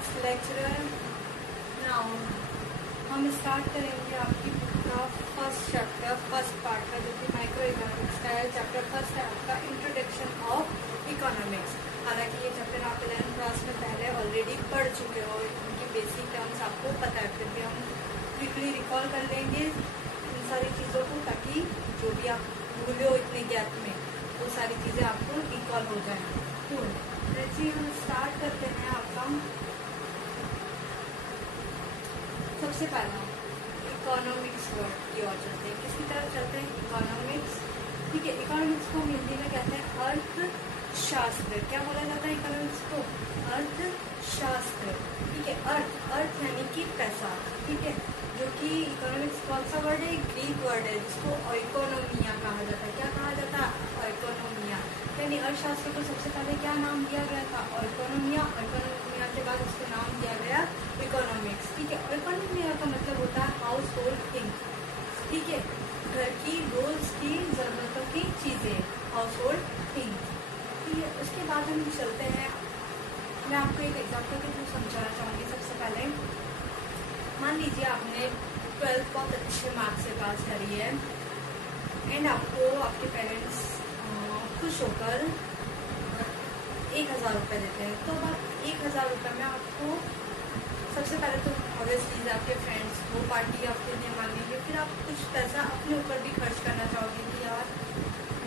Economics lecturer. Now हम start करेंगे आपकी बुक का फर्स्ट चैप्टर, फर्स्ट पार्ट का, जो कि माइक्रो इकोनॉमिक्स का है। चैप्टर फर्स्ट है आपका इंट्रोडक्शन ऑफ इकोनॉमिक्स। हालांकि ये चैप्टर आप 11th क्लास में पहले ऑलरेडी पढ़ चुके हो, इनकी बेसिक टर्म्स आपको पता है, फिर भी हम क्विकली रिकॉल कर लेंगे इन सारी चीज़ों को, ताकि जो भी आप भूले हो इतने गैप में वो सारी चीज़ें आपको रिकॉल हो जाए। तो चलिए हम स्टार्ट करते हैं आपका सबसे पहला इकोनॉमिक्स वर्ड की ओर चलते हैं। किसकी तरफ चलते हैं? इकोनॉमिक्स। ठीक है, इकोनॉमिक्स को हम हिंदी में कहते हैं अर्थशास्त्र। क्या बोला जाता है इकोनॉमिक्स को? अर्थशास्त्र। ठीक है, अर्थ यानी कि पैसा। ठीक है, जो कि इकोनॉमिक्स कौन सा वर्ड है? ग्रीक वर्ड है, जिसको इकोनोमिया कहा जाता है। क्या कहा जाता है? इकोनोमिया। यानी अर्थशास्त्र को सबसे पहले क्या नाम दिया गया था? इकोनोमिया। इकोनोमिया के बाद उसको नाम दिया गया इकोनॉमिक्स। ठीक है, इकोनोमिया का मतलब होता है हाउस होल्ड थिंग। ठीक है, घर की रोज की जरूरतों की चीजें, हाउस होल्ड थिंग। ठीक है, उसके बाद हम चलते हैं, मैं आपको एक एग्जाम्पल के थ्रू समझाना चाहूँगी। सबसे पहले मान लीजिए आपने 12th बहुत अच्छे मार्क्स से पास करी है एंड आपको आपके पेरेंट्स खुश होकर 1000 रुपये देते हैं। तो अब 1000 रुपये में आपको सबसे पहले तो ऑब्वियसली आपके फ्रेंड्स वो पार्टी आपके लिए मान लीजिए, फिर आप कुछ पैसा अपने ऊपर भी खर्च करना चाहोगे कि यार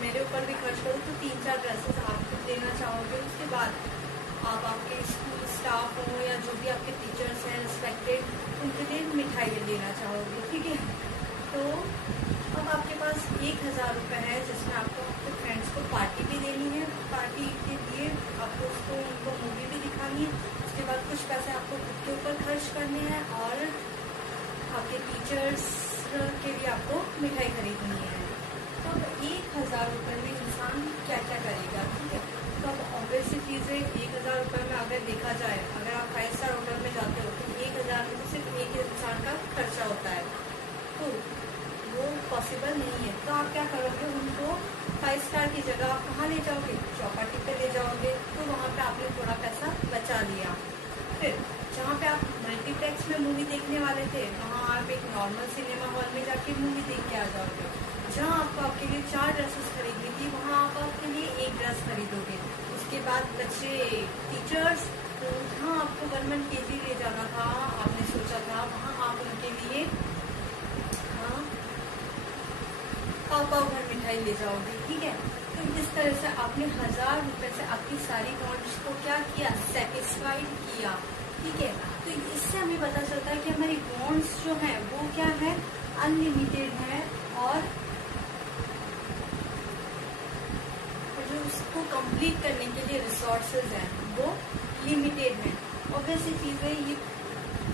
मेरे ऊपर भी खर्च करो, तो 3-4 ड्रेसेस आपको देना चाहोगे। उसके बाद आप आपके स्कूल स्टाफ हो या जो भी आपके टीचर्स हैं रिस्पेक्टेड, उनके लिए मिठाई लेना चाहोगे। ठीक है, तो अब आपके पास 1000 रुपये है, जिसमें आपको अपने फ्रेंड्स को पार्टी भी देनी है। पार्टी के लिए आपको उनको मूवी भी दिखानी है। उसके बाद कुछ पैसे आपको खुद के ऊपर खर्च करने हैं और आपके टीचर्स के लिए आपको मिठाई खरीदनी है। तो अब 1000 रुपये में इंसान क्या क्या करेगा? ठीक है, तो अब ऑब्वियस सी चीज़ें 1000 रुपये में अगर देखा जाए, अगर आप 5 स्टार होटल में जाते हो तो 1000 में सिर्फ एक इंसान का खर्चा होता है, तो वो पॉसिबल नहीं है। तो आप क्या करोगे? उनको 5 स्टार की जगह आप कहाँ ले जाओगे? चौपाटी पे ले जाओगे, तो वहाँ पे आपने थोड़ा पैसा बचा लिया। फिर जहाँ पे आप मल्टीप्लेक्स में मूवी देखने वाले थे, वहाँ आप एक नॉर्मल सिनेमा हॉल में जाके मूवी देख के आ जाओगे। जहाँ आपको आपके लिए 4 ड्रेसेस खरीदनी थी, वहाँ आप आपके लिए 1 ड्रेस खरीदोगे। उसके बाद बच्चे टीचर्स, तो जहाँ आपको 1 kg ले जाना था, आपने सोचा था, वहाँ आप उनके लिए पाव भर मिठाई ले जाओगे। ठीक है, तो इस तरह से आपने 1000 रुपये से आपकी सारी वॉन्ट्स को क्या किया? सेटिस्फाइड किया। ठीक है, तो इससे हमें पता चलता है कि हमारी वॉन्ट्स जो है वो क्या है? अनलिमिटेड है, और जो उसको कंप्लीट करने के लिए रिसोर्सेज हैं वो लिमिटेड हैं। ऑब्वियसली चीज़ है, ये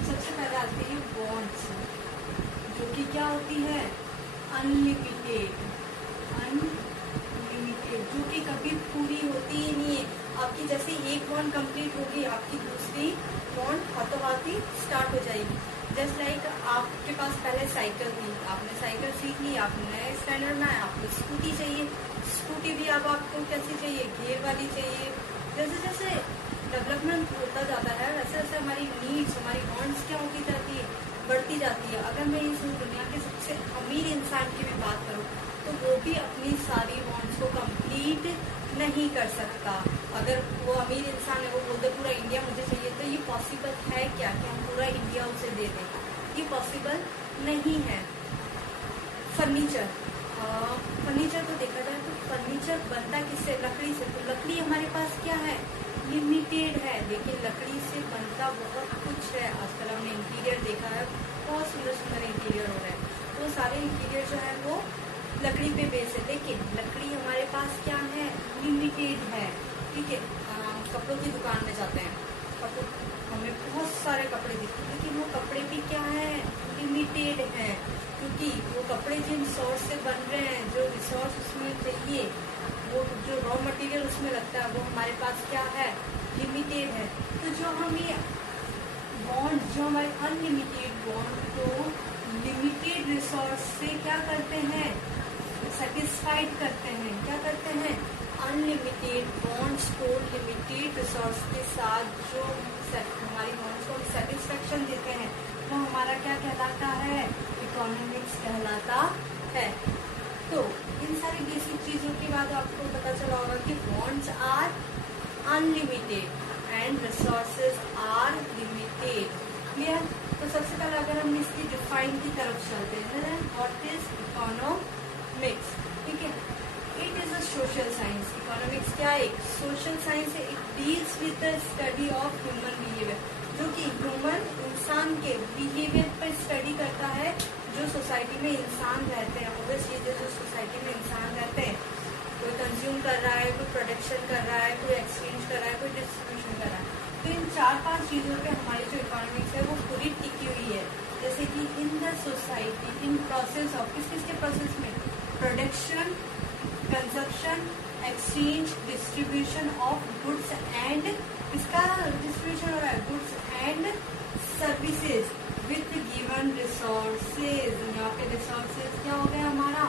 सबसे पहले आती है वॉन्ट्स, जो कि क्या होती है? अनलिमिटेड, जो कि कभी पूरी होती ही नहीं है। आपकी जैसे एक बॉन्ड कंप्लीट होगी, आपकी दूसरी बॉन्ड हाथों हाथ ही स्टार्ट हो जाएगी। जस्ट लाइक आपके पास पहले साइकिल थी, आपने साइकिल सीख ली, आपने स्टैंडर्ड में आया, आपको स्कूटी चाहिए। स्कूटी भी अब आपको कैसी चाहिए? गियर वाली चाहिए। जैसे जैसे डेवलपमेंट होता जाता है, वैसे वैसे हमारी नीड्स, हमारी वॉन्ट्स क्या होती जाती है? बढ़ती जाती है। अगर मैं इस दुनिया के सबसे अमीर इंसान की भी बात करूँ, तो वो भी अपनी सारी वॉन्ट्स को कंप्लीट नहीं कर सकता। अगर वो अमीर इंसान है, वो बोलते पूरा इंडिया मुझे चाहिए, तो ये पॉसिबल है क्या कि हम पूरा इंडिया उसे दे दें? ये पॉसिबल नहीं है। फर्नीचर को देखा जाए तो फर्नीचर बनता किससे? लकड़ी से। तो लकड़ी हमारे पास क्या है? लिमिटेड है, लेकिन लकड़ी से बनता बहुत कुछ है। आजकल हमने इंटीरियर देखा है, बहुत सुंदर सुंदर इंटीरियर हो रहे हैं, तो सारे इंटीरियर जो है वो लकड़ी पे बेस है। लेकिन लकड़ी हमारे पास क्या है? लिमिटेड है। ठीक है, कपड़ों की दुकान में जाते हैं, कपड़ों हमें बहुत सारे कपड़े दिखते हैं, लेकिन वो कपड़े भी क्या है? लिमिटेड है, क्योंकि वो कपड़े जिन सोर्स से बन रहे हैं, जो रिसोर्स उसमें चाहिए, वो जो रॉ मटेरियल उसमें लगता है, वो हमारे पास क्या है? लिमिटेड है। तो जो हमें बॉन्ड, जो हमारे अनलिमिटेड बॉन्ड को लिमिटेड रिसोर्स से क्या करते हैं? सेटिस्फाइड करते हैं। क्या करते हैं? अनलिमिटेड बॉन्ड्स को लिमिटेड रिसोर्स के साथ जो हमारी उसके बाद आपको पता चला होगा कि wants are unlimited and resources are limited. Clear? तो सबसे पहले अगर हम इसकी डिफाइन की तरफ चलते हैं, व्हाट इज इकोनॉमिक्स? ठीक है, it is a social science. Economics क्या है? एक सोशल साइंस है। It deals with the study of human behaviour, जो कि ह्यूमन इंसान के बिहेवियर पर स्टडी करता है। जो सोसाइटी में इंसान रहते हैं, ऑब्वियसली जो सोसाइटी में इंसान रहते हैं, कोई कंज्यूम कर रहा है, कोई प्रोडक्शन कर रहा है, कोई एक्सचेंज कर रहा है, कोई डिस्ट्रीब्यूशन कर रहा है। तो इन 4-5 चीज़ों पे हमारी जो इकोनॉमिक्स है वो पूरी टिकी हुई है। जैसे कि in the society, in process of, किस किस के प्रोसेस में? Production, consumption, exchange, distribution of goods and, इसका डिस्ट्रीब्यूशन हो रहा है goods and services with given resources. यहाँ पे रिसोर्सेज क्या हो गया हमारा?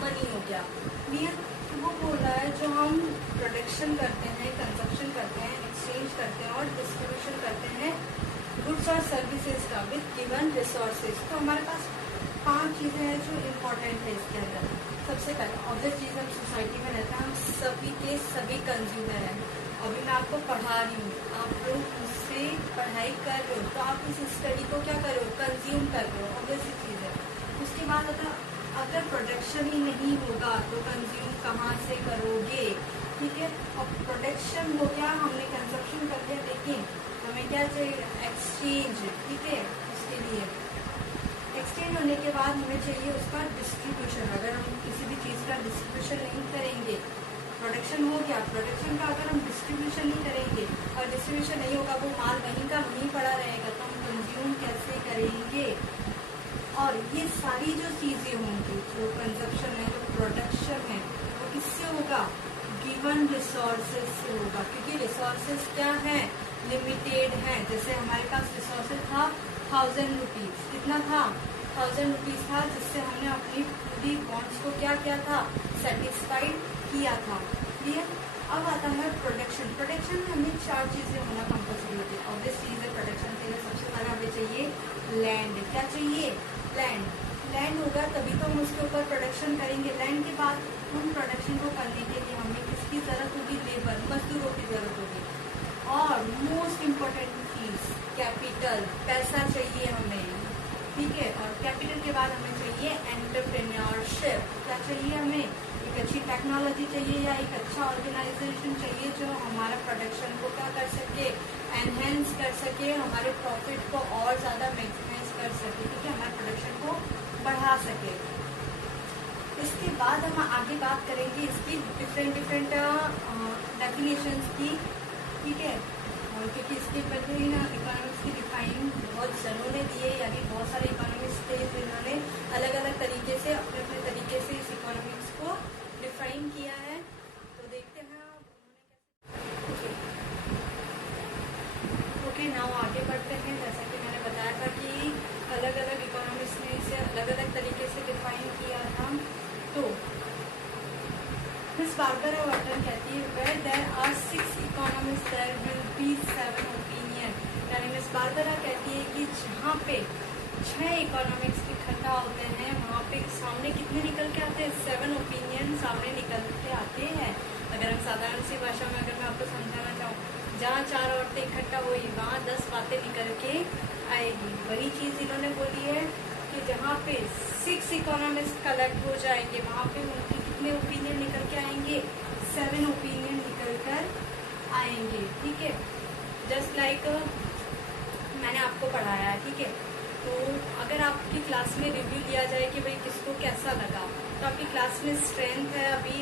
मनी हो गया। क्लियर? तो वो बोल रहा है जो हम प्रोडक्शन करते हैं, कंजप्शन करते हैं, एक्सचेंज करते हैं और डिस्ट्रीब्यूशन करते हैं गुड्स और सर्विसेज का विथ गिवन रिसोर्सेज। तो हमारे पास 5 चीज़ें हैं जो इम्पोर्टेंट है इसके अंदर। सबसे पहले ऑब्वियस चीज़, हम सोसाइटी में रहते हैं, हम सभी के सभी कंज्यूमर हैं। अभी मैं आपको पढ़ा रही हूँ, आप लोग मुझसे पढ़ाई कर रहे हो, तो आप इस स्टडी को क्या कर रहे हो? कंज्यूम कर रहे हो, ऑब्वियस चीज़ है। उसके बाद अगर प्रोडक्शन ही नहीं होगा तो कंज्यूम कहाँ से करोगे? ठीक है, अब प्रोडक्शन हो गया, हमने कंजप्शन कर लिया, लेकिन हमें क्या चाहिए? एक्सचेंज। ठीक है, उसके लिए एक्सचेंज होने के बाद हमें चाहिए उसका डिस्ट्रीब्यूशन। अगर हम किसी भी चीज़ का डिस्ट्रीब्यूशन नहीं करेंगे, प्रोडक्शन हो गया, प्रोडक्शन का अगर हम डिस्ट्रीब्यूशन नहीं करेंगे और डिस्ट्रीब्यूशन नहीं होगा, वो माल वहीं का वहीं पड़ा रहेगा, तो हम कंज्यूम कैसे करेंगे? और ये सारी जो चीज़ें होंगी, जो कंजप्शन है, जो प्रोडक्शन है, वो किससे होगा? गिवन रिसोर्सेज से होगा, क्योंकि रिसोर्सेज क्या है? लिमिटेड है। जैसे हमारे पास रिसोर्सेज था 1000 रुपीज़, कितना था? 1000 रुपीज़ था, जिससे हमने अपनी पूरी वॉन्ट्स को क्या किया था? सेटिस्फाइड किया था। क्लियर? अब आता है प्रोडक्शन। प्रोडक्शन में हमें 4 चीज़ें होना कंपल्सरी होती है। ऑब्वियस चीज़ है, प्रोडक्शन के लिए सबसे पहले हमें चाहिए लैंड। क्या चाहिए? लैंड। लैंड होगा तभी तो हम उसके ऊपर प्रोडक्शन करेंगे। लैंड के बाद उन प्रोडक्शन को करने के लिए हमें किसकी ज़रूरत होगी? लेबर, मजदूरों की ज़रूरत होगी। और मोस्ट इम्पोर्टेंट चीज़ कैपिटल, पैसा चाहिए हमें। ठीक है, और कैपिटल के बाद हमें चाहिए एंटरप्रेन्योरशिप। क्या चाहिए हमें? एक अच्छी टेक्नोलॉजी चाहिए या एक अच्छा ऑर्गेनाइजेशन चाहिए जो हमारा प्रोडक्शन को क्या कर सके? एनहेंस कर सके, हमारे प्रॉफिट को और ज़्यादा मैक्सिमाइज कर सके, ठीक है, हमारे प्रोडक्शन को बढ़ा सके। इसके बाद हम आगे बात करेंगे इसकी डिफरेंट डेफिनेशंस की। ठीक है, और क्योंकि इसके पहले ही ना इकोनॉमिक्स की डिफाइन बहुत जनों ने दिए, यानी बहुत सारे इकोनॉमिक्स थे जिन्होंने अलग अलग तरीके से अपने अपने तरीके से इस इकोनॉमिक्स को डिफाइन किया है। तो देखते हैं उन्होंने ओके नाउ आगे बढ़ते हैं। जैसा कि मैंने बताया था कि अलग अलग इकोनॉमिक्स ने इसे अलग अलग तरीके से डिफाइन किया था। तो मिस बारबरा वाटन कहती है where there are 6 economics there will be 7 opinion. यानी मिस बारबरा कहती है कि जहाँ पे 6 इकोनॉमिक्स इकट्ठा होते हैं, वहाँ पे सामने कितने निकल के आते हैं? 7 ओपिनियन सामने निकल के आते हैं। अगर हम साधारण सी भाषा में अगर मैं आपको समझाना चाहूँ, जहाँ 4 औरतें इकट्ठा हुई वहाँ 10 बातें निकल के आएगी। वही चीज़ इन्होंने बोली है कि जहाँ पे 6 इकोनॉमिक्स कलेक्ट हो जाएंगे, वहाँ पे उनकी कितने ओपिनियन निकल के आएंगे? 7 ओपिनियन निकल कर आएंगे। ठीक है, जस्ट लाइक मैंने आपको पढ़ाया है। ठीक है, तो अगर आपकी क्लास में रिव्यू लिया जाए कि भाई किसको कैसा लगा, तो आपकी क्लास में स्ट्रेंथ है, अभी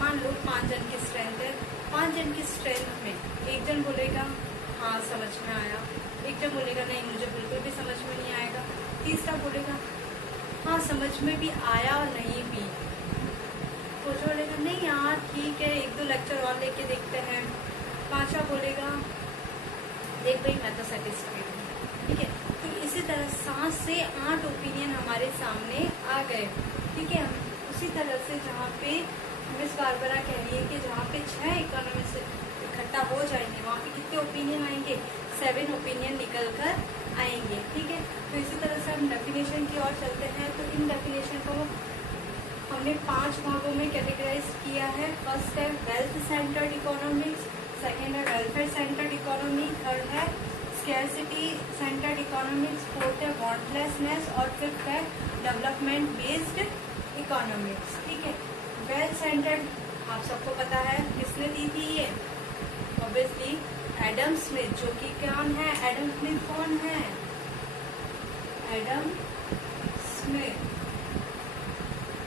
मान लो 5 जन की स्ट्रेंथ है। 5 जन की स्ट्रेंथ में एक जन बोलेगा हाँ समझ में आया, एक जन बोलेगा नहीं मुझे बिल्कुल भी समझ में नहीं आएगा, तीसरा बोलेगा हाँ समझ में भी आया और नहीं भी, तो जो बोलेगा नहीं यार ठीक है 1-2 लेक्चर और लेके देखते हैं, पांचवा बोलेगा देख भाई मैं तो सेटिस्फाइड हूँ। ठीक है, तो इसी तरह 7 से 8 ओपिनियन हमारे सामने आ गए। ठीक है, उसी तरह से जहाँ पे मिस बारबरा कह रही है कि जहाँ पे 6 इकोनॉमिक्स इकट्ठा हो जाएंगे वहाँ पे कितने ओपिनियन आएंगे? 7 ओपिनियन निकल कर आएंगे। ठीक है, तो इसी तरह से हम डेफिनेशन की ओर चलते हैं। तो इन डेफिनेशन को हमने 5 भागों में कैटेगराइज किया है। फर्स्ट है वेल्थ सेंटर्ड इकोनॉमिक्स, सेकेंड है वेलफेयर सेंटर्ड इकोनॉमी, थर्ड है स्कैरसिटी सेंटर्ड इकोनॉमिक्स, फोर्थ है वांटलेसनेस और फिफ्थ है डेवलपमेंट बेस्ड इकोनॉमिक्स। ठीक है, वेल्थ सेंटर्ड आप सबको पता है किसने दी थी ये, ऑब्वियसली एडम स्मिथ, जो कि कौन है, एडम स्मिथ कौन है, एडम स्मिथ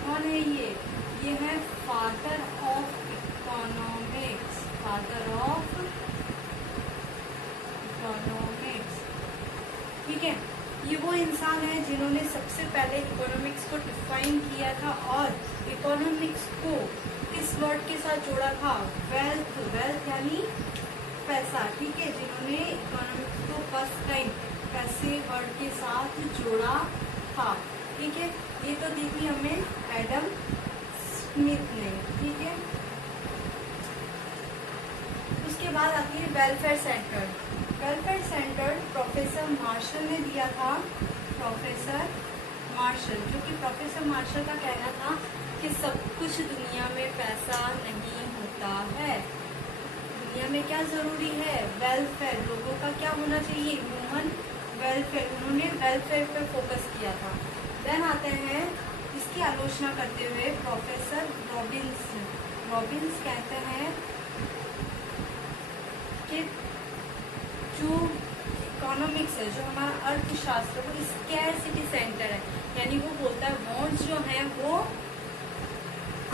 कौन है ये है father of economics, father of economics. ठीक है, ये वो इंसान है जिन्होंने सबसे पहले इकोनॉमिक्स को डिफाइन किया था और इकोनॉमिक्स को किस वर्ड के साथ जोड़ा था, वेल्थ, वेल्थ यानी पैसा। ठीक है, जिन्होंने इकोनॉमिक्स को फर्स्ट टाइम पैसे वर्ड के साथ जोड़ा था। ठीक है, ये तो दी थी हमें एडम स्मिथ ने। ठीक है, उसके बाद आती है welfare centred. Welfare centred professor Marshall ने दिया था, प्रोफेसर मार्शल, जो कि प्रोफेसर मार्शल का कहना था कि सब कुछ दुनिया में पैसा नहीं होता है, दुनिया में क्या जरूरी है, वेलफेयर, लोगों का क्या होना चाहिए, ह्यूमन वेलफेयर। उन्होंने वेलफेयर पे फोकस किया था। देन आते हैं इसकी आलोचना करते हुए प्रोफेसर रॉबिन्स। रॉबिन्स कहते हैं कि जो इकोनॉमिक्स है, जो हमारा अर्थशास्त्र, वो स्कैरसिटी सेंटर है, यानी वो बोलता है वांट्स जो हैं वो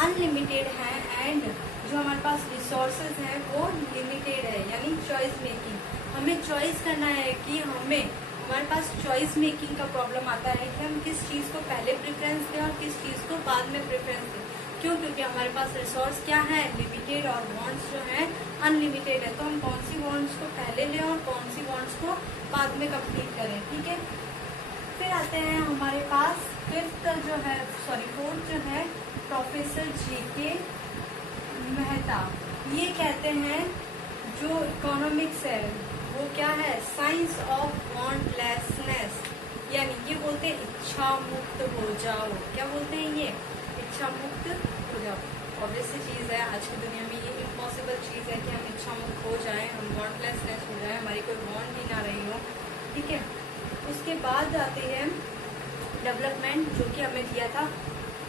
अनलिमिटेड है एंड जो हमारे पास रिसोर्सेज हैं वो लिमिटेड है, यानी चॉइस मेकिंग। हमें चॉइस करना है कि हमारे पास चॉइस मेकिंग का प्रॉब्लम आता है कि हम किस चीज़ को पहले प्रेफरेंस दें और किस चीज़ को बाद में प्रेफरेंस दें। क्यों? क्योंकि हमारे पास रिसोर्स क्या है, लिमिटेड, और वांट्स जो है अनलिमिटेड है। तो हम कौन सी वांट्स को पहले लें और कौन सी वांट्स को बाद में कंप्लीट करें। ठीक है, फिर आते हैं हमारे पास फोर्थ जो है प्रोफेसर जेके मेहता। ये कहते हैं जो इकोनॉमिक्स है वो क्या है, साइंस ऑफ वांटलेसनेस, यानी ये बोलते हैं इच्छा मुक्त हो जाओ। क्या बोलते हैं ये, इच्छा मुक्त हो जाओ। ऑब्वियस चीज़ है, आज की दुनिया में ये इम्पॉसिबल चीज़ है कि हम इच्छा मुक्त हो जाएं, हम वांटलेसनेस हो जाए, हमारी कोई वांट ही ना रही हो। ठीक है, उसके बाद आते हैं डेवलपमेंट, जो कि हमें दिया था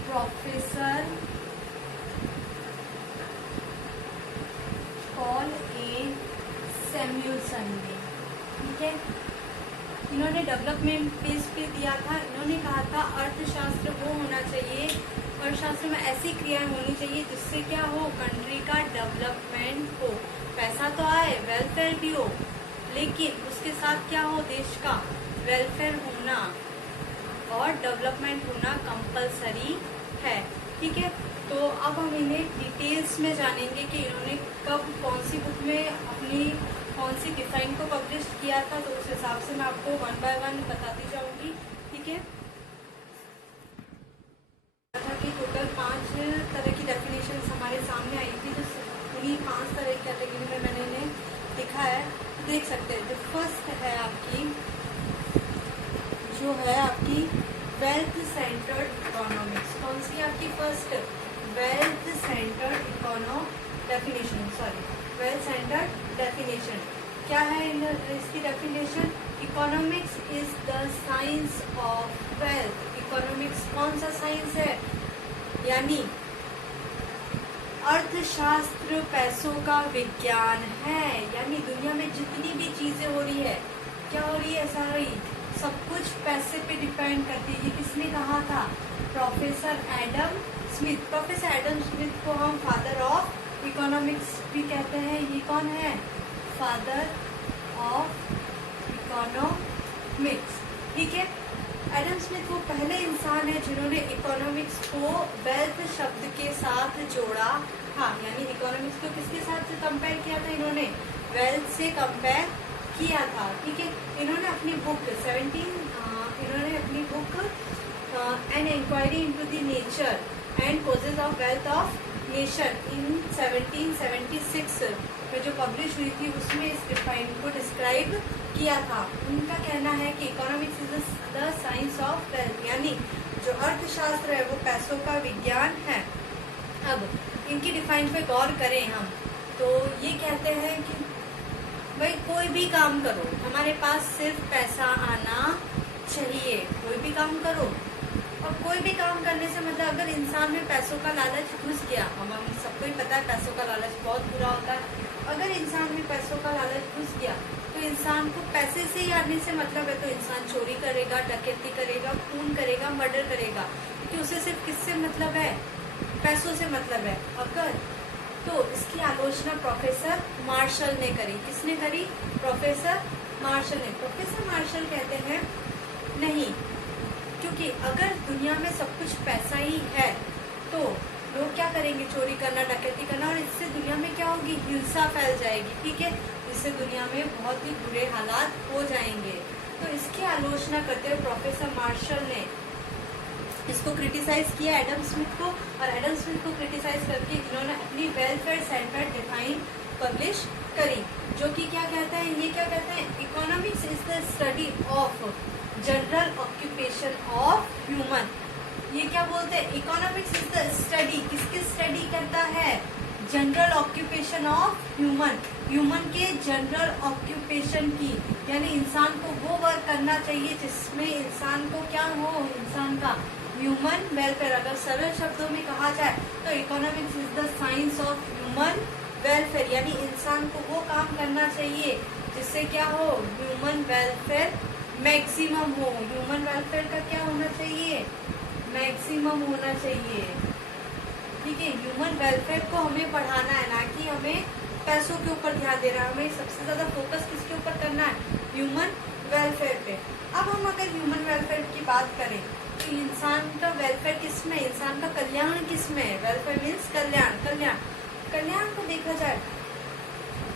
प्रोफेसर पॉल ए सैमुअल्सन ने। ठीक है, इन्होंने डेवलपमेंट पेज पे दिया था। इन्होंने कहा था अर्थशास्त्र वो होना चाहिए, अर्थशास्त्र में ऐसी क्रियाएं होनी चाहिए जिससे क्या हो, कंट्री का डेवलपमेंट हो, पैसा तो आए, वेलफेयर भी हो, लेकिन उसके साथ क्या हो, देश का वेलफेयर होना और डेवलपमेंट होना कंपलसरी है। ठीक है, तो अब हम इन्हें डिटेल्स में जानेंगे कि इन्होंने कब कौन सी बुक में अपनी कौन सी डिफाइन को पब्लिश किया था, तो उस हिसाब से मैं आपको 1 बाय 1 बताती जाऊंगी। ठीक है, कि टोटल 5 तरह की डेफिनेशन हमारे सामने आई थी, तो उन्हीं 5 तरह की कैटेगरी में मैंने इन्हें लिखा है, तो देख सकते हैं। जो फर्स्ट है आपकी, जो है आपकी वेल्थ सेंटर्ड इकोनॉमिक्स। कौन सी आपकी first, wealth centred wealth centred definition. क्या है इसकी definition, economics is the science of wealth. Economics कौन सा साइंस है, यानी अर्थशास्त्र पैसों का विज्ञान है, यानी दुनिया में जितनी भी चीजें हो रही है, क्या हो रही है, सारी सब कुछ पैसे पे डिपेंड करती है। ये किसने कहा था, professor Adam Smith. Professor Adam Smith को हम फादर ऑफ इकोनॉमिक्स भी कहते हैं। ये कौन है, फादर ऑफ इकोनॉमिक्स। ठीक है, एडम स्मिथ वो पहले इंसान है जिन्होंने इकोनॉमिक्स को वेल्थ शब्द के साथ जोड़ा था, यानी इकोनॉमिक्स को किसके साथ कंपेयर किया था, इन्होंने वेल्थ से कंपेयर किया था। ठीक है, इन्होंने अपनी book an inquiry into the nature and causes of wealth of nation in 1776 में जो पब्लिश हुई थी, उसमें इस डिफाइन को डिस्क्राइब किया था। उनका कहना है कि economics is the science of wealth, यानी जो जो अर्थशास्त्र है वो पैसों का विज्ञान है। अब इनकी डिफाइन पे गौर करें हम तो ये कहते हैं कि भाई कोई भी काम करो, हमारे पास सिर्फ पैसा आना चाहिए। कोई भी काम करो, और कोई भी काम करने से मतलब अगर इंसान में पैसों का लालच घुस गया, हम सबको ही पता है पैसों का लालच बहुत बुरा होता है। अगर इंसान में पैसों का लालच घुस गया तो इंसान को पैसे से ही आने से मतलब है, तो इंसान चोरी करेगा, डकैती करेगा, खून करेगा, मर्डर करेगा, क्योंकि उसे सिर्फ किससे मतलब है? पैसों से मतलब है। अगर तो इसकी आलोचना प्रोफेसर मार्शल ने करी। किसने करी? प्रोफेसर मार्शल ने। प्रोफेसर मार्शल कहते हैं नहीं, क्योंकि अगर दुनिया में सब कुछ पैसा ही है तो लोग क्या करेंगे? चोरी करना, डकैती करना, और इससे दुनिया में क्या होगी? हिंसा फैल जाएगी। ठीक है, इससे दुनिया में बहुत ही बुरे हालात हो जाएंगे। तो इसकी आलोचना करते हुए प्रोफेसर मार्शल ने इसको क्रिटिसाइज किया एडम स्मिथ को, और एडम स्मिथ को क्रिटिसाइज करके इन्होंने अपनी वेलफेयर सेंटर डिफाइन पब्लिश करी, जो कि क्या कहता है? ये क्या कहते हैं? Economics is the study of general occupation of human. ये क्या बोलते हैं? इकोनॉमिक्स इज द स्टडी, किसकी स्टडी करता है? General occupation of human, human के जनरल ऑक्यूपेशन की, यानी इंसान को वो वर्क करना चाहिए जिसमें इंसान को क्या हो? इंसान का ह्यूमन वेलफेयर। अगर सरल शब्दों में कहा जाए तो economics is the science of human welfare, यानी इंसान को वो काम करना चाहिए जिससे क्या हो? ह्यूमन वेलफेयर मैक्सिमम हो। ह्यूमन वेलफेयर का क्या होना चाहिए? मैक्सिमम होना चाहिए। ठीक है, ह्यूमन वेलफेयर को हमें बढ़ाना है, ना कि हमें पैसों के ऊपर ध्यान देना है। हमें सबसे ज्यादा फोकस किसके ऊपर करना है? ह्यूमन वेलफेयर पे। अब हम अगर ह्यूमन वेलफेयर की बात करें तो इंसान का वेलफेयर किसमें? इंसान का कल्याण किसमें? वेलफेयर मीन्स कल्याण। कल्याण को देखा जाए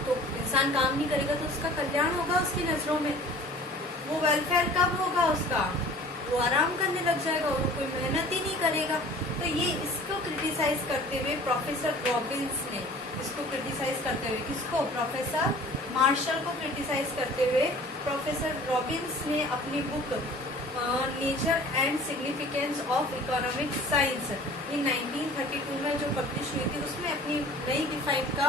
तो इंसान काम नहीं करेगा तो उसका कल्याण होगा उसकी नजरों में। वो वेलफेयर कब होगा उसका? वो आराम करने लग जाएगा, वो कोई मेहनत ही नहीं करेगा। तो ये इसको क्रिटिसाइज करते हुए प्रोफेसर रॉबिन्स ने, इसको क्रिटिसाइज करते हुए, किसको? प्रोफेसर मार्शल को क्रिटिसाइज करते हुए प्रोफेसर रॉबिन्स ने अपनी book nature and significance of economic science in 1932 में जो पब्लिश हुई थी, उसमें अपनी नई डिफाइन का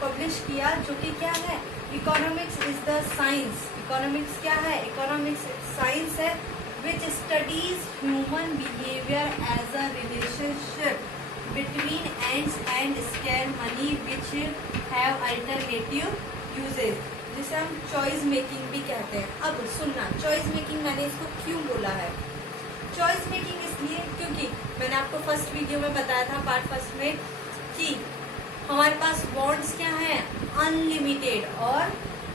पब्लिश किया, जो कि क्या है? Economics is the science. Economics क्या है? इकोनॉमिक्स साइंस है which studies human behavior as a relationship between ends and scare money which have alternative uses, जिसे हम चॉइस मेकिंग भी कहते हैं। अब सुनना, चॉइस मेकिंग मैंने इसको क्यों बोला है? चॉइस मेकिंग इसलिए क्योंकि मैंने आपको फर्स्ट वीडियो में बताया था, पार्ट फर्स्ट में, कि हमारे पास बॉन्ड्स क्या है? अनलिमिटेड, और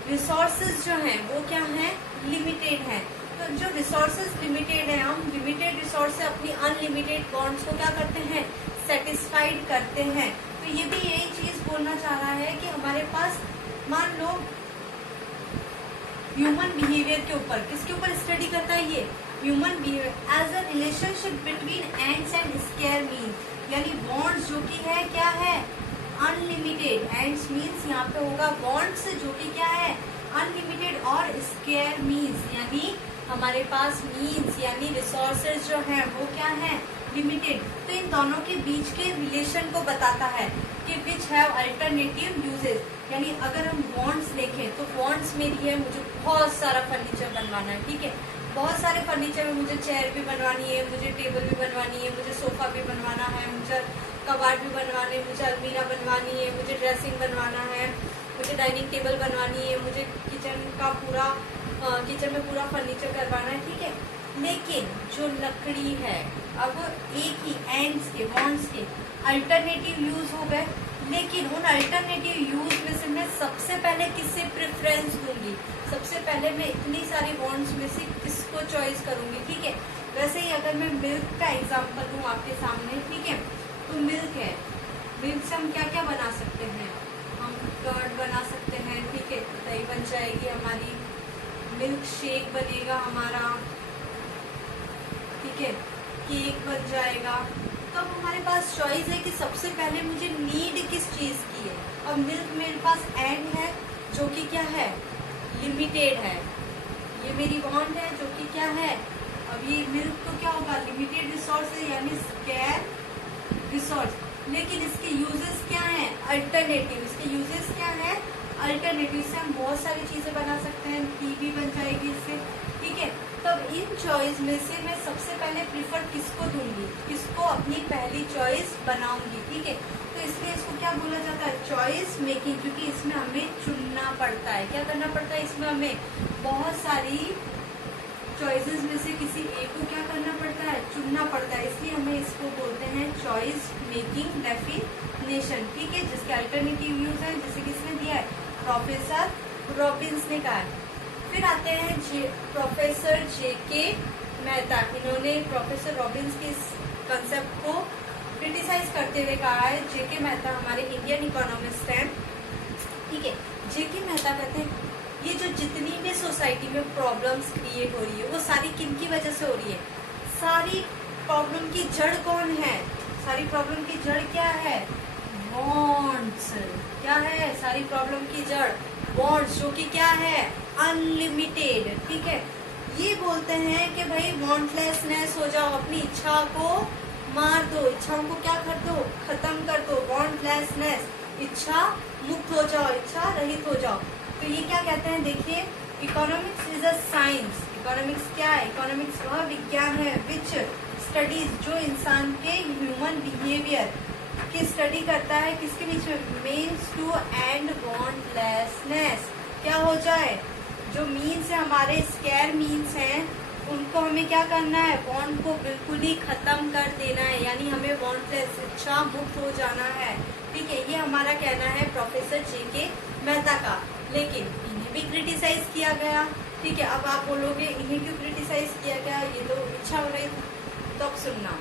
रिसोर्सेज जो हैं वो क्या हैं? लिमिटेड हैं। तो जो रिसोर्सेज लिमिटेड है, हम लिमिटेड रिसोर्स से अपनी अनलिमिटेड बॉन्ड्स को क्या करते हैं? सेटिस्फाइड करते हैं। तो ये भी यही चीज बोलना चाह रहा है कि हमारे पास, मान लो ह्यूमन बिहेवियर के ऊपर, किसके ऊपर स्टडी करता है ये? Human behaviour as a relationship between ends and scarce means, यानी बॉन्ड्स जो कि है क्या है? अनलिमिटेड। एंड्स मीन्स यहाँ पे होगा बॉन्ड्स जो कि क्या है? अनलिमिटेड, और स्क्वायर मीन्स यानी हमारे पास मीन्स यानी रिसोर्सेज जो है वो क्या है? लिमिटेड। तो इन दोनों के बीच के रिलेशन को बताता है कि विच हैव अल्टरनेटिव यूजेस, यानी अगर हम बॉन्ड्स देखें तो बॉन्ड्स मेरी है, मुझे बहुत सारा फर्नीचर बनवाना है। ठीक है, बहुत सारे फर्नीचर में मुझे चेयर भी बनवानी है, मुझे टेबल भी बनवानी है, मुझे सोफा भी बनवाना है, मुझे कबाड़ भी बनवाने, मुझे अलमीरा बनवानी है, मुझे ड्रेसिंग बनवाना है, मुझे डाइनिंग टेबल बनवानी है, मुझे किचन में पूरा फर्नीचर करवाना है। ठीक है, लेकिन जो लकड़ी है, अब एक ही एंड्स के, बॉन्ड्स के अल्टरनेटिव यूज हो गए, लेकिन उन अल्टरनेटिव यूज में से मैं सबसे पहले किससे प्रेफरेंस दूंगी? सबसे पहले मैं इतनी सारी बॉन्ड्स में से किसको चॉइस करूंगी? ठीक है, वैसे ही अगर मैं मिल्क का एग्जांपल दूं आपके सामने, ठीक है, तो मिल्क है, मिल्क से हम क्या क्या बना सकते हैं? हम कर्ड बना सकते हैं। ठीक है, दही बन जाएगी हमारी, मिल्क शेक बनेगा हमारा, ठीक है, केक बन जाएगा। तो अब हमारे पास चॉइस है कि सबसे पहले मुझे नीड किस चीज की है। अब मिल्क मेरे पास एंड है जो कि क्या है? लिमिटेड है। ये मेरी बॉन्ड है जो कि क्या है? अब ये मिल्क तो क्या होगा, लिमिटेड रिसोर्स है यानी स्कैर रिसोर्स, लेकिन इसके यूजेस क्या हैं, अल्टरनेटिव। इसके यूजेस क्या है, अल्टरनेटिव से हम बहुत सारी चीजें बना सकते हैं, टी भी बन जाएगी इससे, ठीक है। तब इन चॉइस में से मैं सबसे पहले प्रीफर किसको दूंगी, किसको अपनी पहली चॉइस बनाऊंगी, ठीक है। तो इसलिए इसको क्या बोला जाता है, चॉइस मेकिंग, क्योंकि इसमें हमें चुनना पड़ता है। क्या करना पड़ता है, इसमें हमें बहुत सारी चॉइसेस में से किसी एक को क्या करना पड़ता है, चुनना पड़ता है, इसलिए हमें इसको बोलते हैं चॉइस मेकिंग डेफिनेशन, ठीक है। जिसके अल्टरनेटिव यूज है, जैसे किसने दिया है, प्रोफेसर रॉबिन्स ने कहा है। फिर आते हैं प्रोफेसर जेके मेहता। इन्होंने प्रोफेसर रॉबिन्स के इस कंसेप्ट को क्रिटिसाइज करते हुए कहा है, जेके मेहता हमारे इंडियन इकोनॉमिस्ट हैं, ठीक है। जेके मेहता कहते हैं ये जो जितनी भी सोसाइटी में प्रॉब्लम्स क्रिएट हो रही है वो सारी किन की वजह से हो रही है, सारी प्रॉब्लम की जड़ कौन है, सारी प्रॉब्लम की जड़ क्या है, बॉन्ड्स। क्या है सारी प्रॉब्लम की जड़, बॉन्ड्स, जो कि क्या है, अनलिमिटेड, ठीक है। ये बोलते हैं कि भाई बॉन्डलेसनेस हो जाओ, अपनी इच्छा को मार दो, इच्छाओं को क्या कर दो, खत्म कर दो, बॉन्डलेसनेस, इच्छा मुक्त हो जाओ, इच्छा रहित हो जाओ। तो ये क्या कहते हैं, देखिए, economics is a science. Economics क्या है, इकोनॉमिक्स वह विज्ञान है विच स्टडीज, जो इंसान के ह्यूमन बिहेवियर की स्टडी करता है, किसके बीच में, मीन्स टू एंड बॉन्डलेसनेस। क्या हो जाए, जो मीन्स है हमारे स्केयर मीन्स हैं, उनको हमें क्या करना है, बॉन्ड को बिल्कुल ही खत्म कर देना है, यानी हमें बॉन्डलेस, इच्छा मुक्त हो जाना है, ठीक है। ये हमारा कहना है प्रोफेसर जेके मेहता का, लेकिन इन्हें भी क्रिटिसाइज किया गया, ठीक है। अब आप बोलोगे इन्हें क्यों क्रिटिसाइज किया गया, ये तो इच्छा हो रही, तो अब सुनना,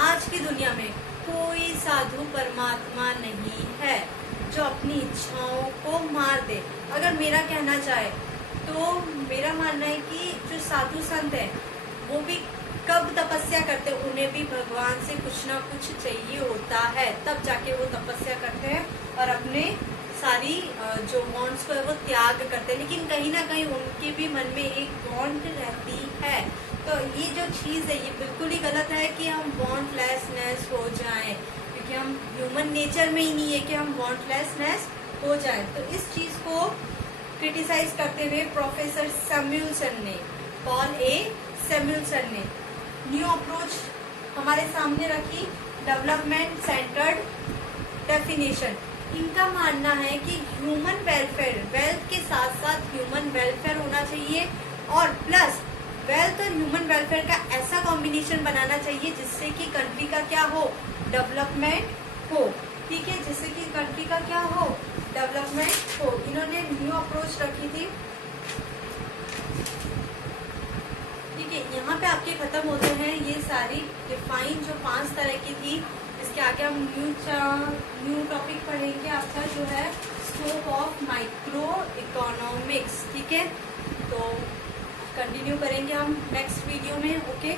आज की दुनिया में कोई साधु परमात्मा नहीं है जो अपनी इच्छाओं को मार दे। अगर मेरा कहना चाहे तो मेरा मानना है कि जो साधु संत है वो भी कब तपस्या करते हैं, उन्हें भी भगवान से कुछ ना कुछ चाहिए होता है, तब जाके वो तपस्या करते हैं और अपने सारी जो बॉन्ड्स को है वो त्याग करते हैं, लेकिन कहीं ना कहीं उनके भी मन में एक बॉन्ड रहती है। तो ये जो चीज़ है ये बिल्कुल ही गलत है कि हम बॉन्डलेसनेस हो जाएं, क्योंकि हम ह्यूमन नेचर में ही नहीं है कि हम बॉन्डलेसनेस हो जाएं। तो इस चीज़ को क्रिटिसाइज करते हुए प्रोफेसर सैमुअल्सन ने, पॉल ए सैमुअल्सन ने न्यू अप्रोच हमारे सामने रखी, डेवलपमेंट सेंटर्ड डेफिनेशन। इनका मानना है कि ह्यूमन वेलफेयर, वेल्थ के साथ साथ ह्यूमन वेलफेयर होना चाहिए, और प्लस वेल्थ और ह्यूमन वेलफेयर का ऐसा कॉम्बिनेशन बनाना चाहिए जिससे कि कंट्री का क्या हो, डेवलपमेंट हो, ठीक है, जिससे कि कंट्री का क्या हो, डेवलपमेंट हो। इन्होंने न्यू अप्रोच रखी थी, ठीक है। यहाँ पे आपके खत्म होते हैं ये सारी डिफाइन जो 5 तरह की थी। इसके आगे हम न्यू टॉपिक पढ़ेंगे, आपका जो है स्कोप ऑफ माइक्रो इकोनॉमिक्स, ठीक है। तो कंटिन्यू करेंगे हम नेक्स्ट वीडियो में, ओके।